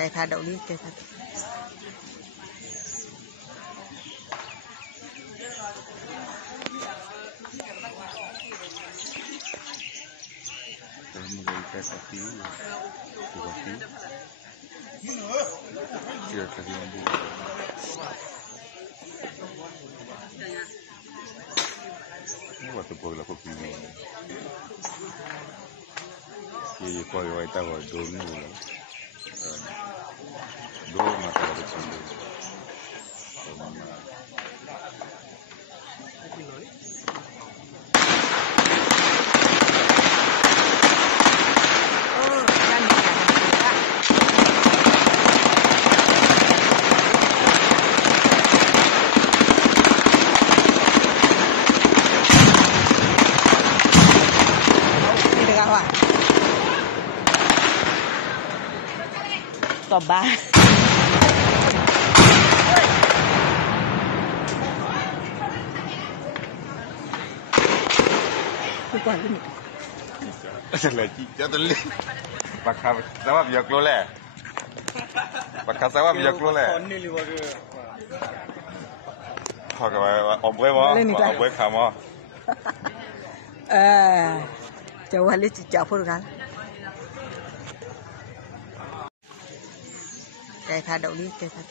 cái thà đậu đi cái thà cái xíu chưa cái gì đi nó tu por la copia que poi vai tava dorno do mata la chande Coba. Bukan ini. Lagi jatuh le. Pakar sama biar keluar le. Pakar sama biar keluar le. Kau kau ombre mah, ombre kamu. Jauh hari cicak pun kan. Cái thà đậu đi cái thà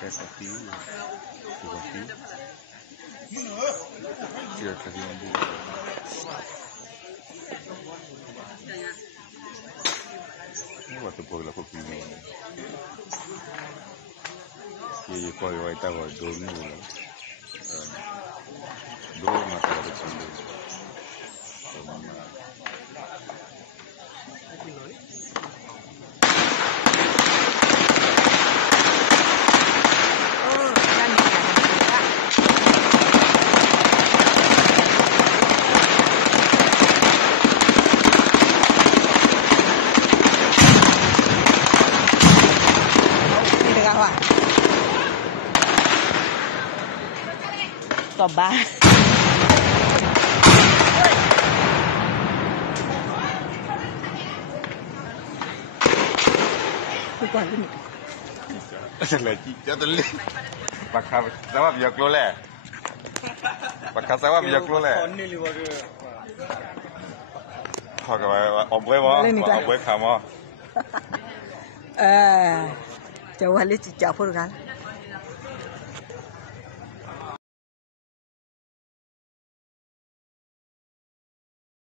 cái xíu chưa cái gì đi nó tu por la copia que poi vai tava dorno do mata la chande Coba. Bukan ini. Lagi jatuh le. Pakar sama biar keluar le. Pakar sama biar keluar le. Kau kau ombre mah, ombre kamu. Jauh hari cicak pun kan.